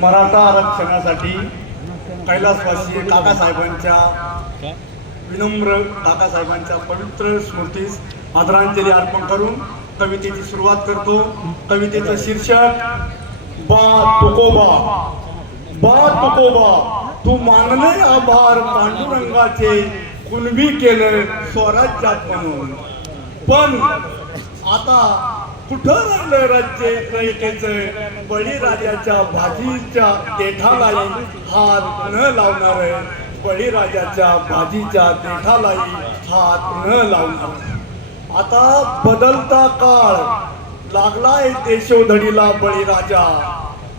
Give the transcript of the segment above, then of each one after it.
मराठा आरक्षणासाठी कैलासवासी काकासाहेबांच्या विनम्र काकासाहेबांच्या पवित्र स्मृतीस आदरांजली अर्पण करून कवितेची सुरुवात करतो. कवितेचं शीर्षक बा तुकोबा. बा तुकोबा तू मानले आभार पांडुरंगाचे कुणबी केलं स्वराज्यात म्हणून. पण आता कुठं राहिलं राज्य? कैकेचं बळीराजाच्या भाजीच्या देठालाही हात न लावणार बळीराजाच्या भाजीच्या देठालाही हात न लावणार आता बदलता काळ. लागलाय देशोधडीला बळीराजा.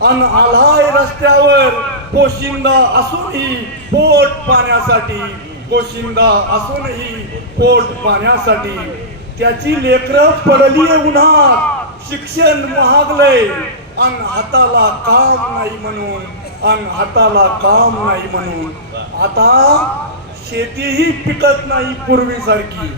अन आलाय रस्त्यावर पोशिंदा असूनही पोट पाण्यासाठी. पोशिंदा असूनही पोट पाण्यासाठी. त्याची लेकरं पडली उन्हात. शिक्षण महागलंय. अन हाताला काम नाही म्हणून अन हाताला काम नाही म्हणून. आता शेतीही पिकत नाही पूर्वीसारखी.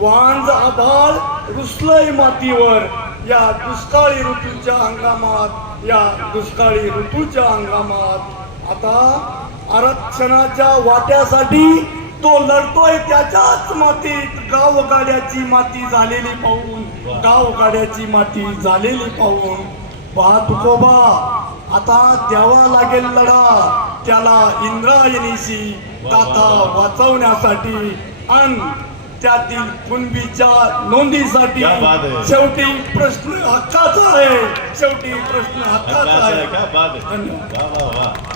वांज आभाळ रुसलय मातीवर. या दुष्काळी ऋतूच्या हंगामात या दुष्काळी ऋतूच्या हंगामात. आता आरक्षणाच्या वाट्यासाठी तो लढतोय त्याच्याच मातीत. गावगाड्याची माती झालेली पाहून गावगाड्याची माती झालेली पाहून. पहा तुकोबा आता द्यावा लागेल लढा. त्याला इंद्रायणीशी गाथा वाचवण्यासाठी अन त्यातील कुणबीच्या नोंदीसाठी. शेवटी प्रश्न हक्काचा आहे. शेवटी प्रश्न हक्काचा आहे धन्यवाद.